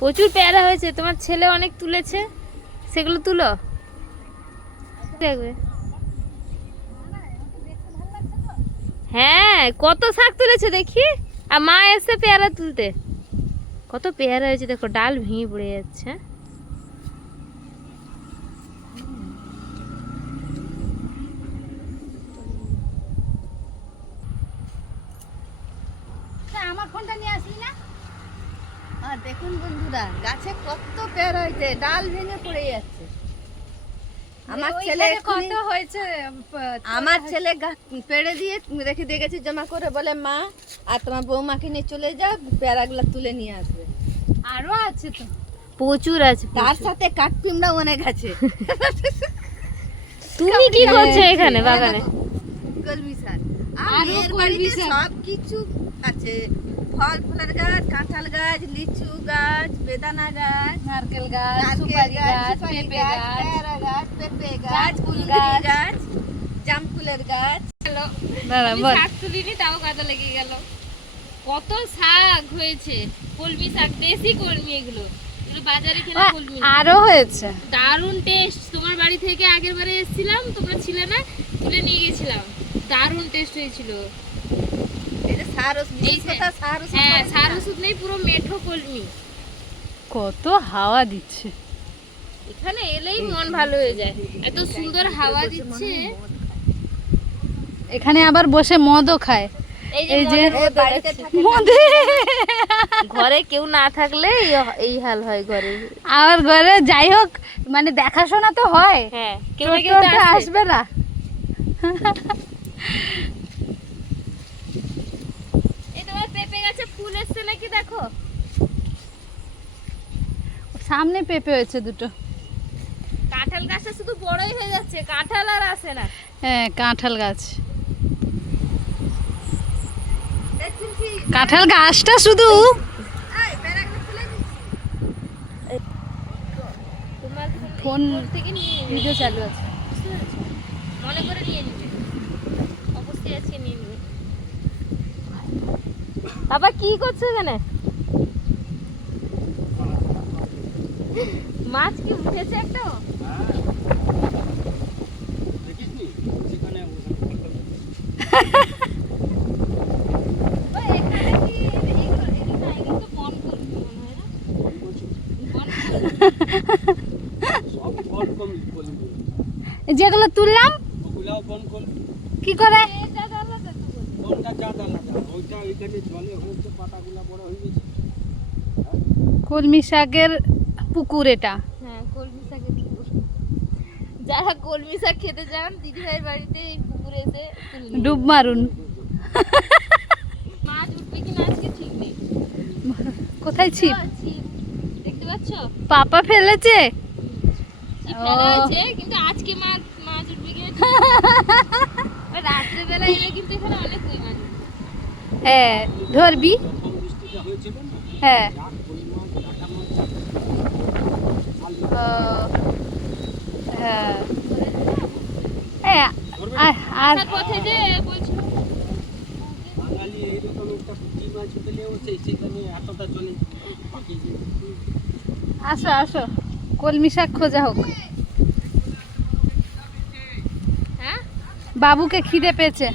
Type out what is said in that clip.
প্রচুর পেয়ারা হয়েছে, তোমার ছেলে অনেক তুলেছে, সেগুলো তুলো। দেখবে হ্যাঁ, কত শাক তুলেছে দেখি। আর মা এসে পেয়ারা তুলতে, কত পেয়ারা হয়েছে দেখো, ডাল ভেঙে পড়ে যাচ্ছে। আমার ফোনটা নিয়ে আসলি না? আর দেখুন বন্ধুরা, গাছে কত পেয়ারা হয়েছে, ডাল ভেঙে পড়ে যাচ্ছে। আমার ছেলে কত হয়েছে, আমার ছেলে পেড়ে দিয়ে রেখে দিয়ে গেছে জমা করে, বলে মা আর তোমার বৌমাকে নিয়ে চলে যাও, পেয়ারাগুলো তুলে নিয়ে আসবে। আরো আছে তো, প্রচুর আছে। তার সাথে কাঠপিমড়াও অনেক আছে। তুমি কি করছো এখানে বাগানে? কলমি শাক আর এর বাড়িতে সব কিছু আছে, ফল ফুলের গাছ, কাঁঠাল গাছ, লিচু গাছ, বেদানা গাছ, নারকেল গাছ, সুপারি গাছ, পেঁপে গাছ, পেয়ারা গাছ, পেঁপে গাছ, কুলগি গাছ, জামফুলের গাজ। শাক তুলিনি তাও কাদা লেগে গেল। কত শাক হয়েছে, কলমি শাক, দেশি কলমি, এগুলো বাজারে কেনা কলমি। আরো হয়েছে, দারুণ টেস্ট। তোমার বাড়ি থেকে আগের বারে এসেছিলাম, তোমরা ছিলে না, তুলে নিয়ে গেছিলাম, দারুণ টেস্ট হয়েছিল। হ্যাঁ, সার ওষুধ নেই, পুরো মেঠো কলমি। কত হাওয়া দিচ্ছে, এখানে এলেই মন ভালো হয়ে যায়, এত সুন্দর হাওয়া দিচ্ছে। এখানে আবার বসে মদও খায়। এই যে মদে ঘরে কেউ না থাকলে এই হাল হয় ঘরে। আর ঘরে যাই হোক, মানে দেখাশোনা তো হয়। হ্যাঁ, কেউ না কেউ তো আসবে না। এই তোমার পেঁপে গাছে ফুল এসছে নাকি দেখো, সামনে পেঁপে হয়েছে দুটো। কাঁঠাল গাছটা শুধু বড়ই হয়ে যাচ্ছে, কাঁঠাল আর আসে না। হ্যাঁ, কাঁঠাল গাছ, কাঁঠাল গাছটা শুধু তোমার ফোন থেকে নিয়ে নিবে, ভিডিও চালু আছে, মনে করে নিয়ে নিবে, অবশ্যই আজকে নিয়ে নিবে। বাবা কি করছো এখানে? মাছ কি উঠেছে একটা? যেগুলো তুললাম কি করে? কলমি শাকের পুকুর এটা। হ্যাঁ, কলমি শাকের পুকুর। যারা কলমি শাক খেতে চান, দিদিভাইয়ের বাড়িতে এই পুকুরে এসে ডুব মারুন। মাছ উঠবে কিনা আজকে ঠিক নেই। কোথায় ছিপ? দেখতে পাচ্ছ, পাপা ফেলেছে, ছিপ ফেলা আছে, কিন্তু আজকে মাছ উঠবে কিনা। রাত্রে বেলা এলে কিন্তু এখানে অনেক কই মাছ। হ্যাঁ, ধরবি। হ্যাঁ, হ্যাঁ, আর পথে যে বলছিল আসো আসো, কলমি শাক খোঁজা হোক। হ্যাঁ, বাবুকে খিদে পেয়েছে।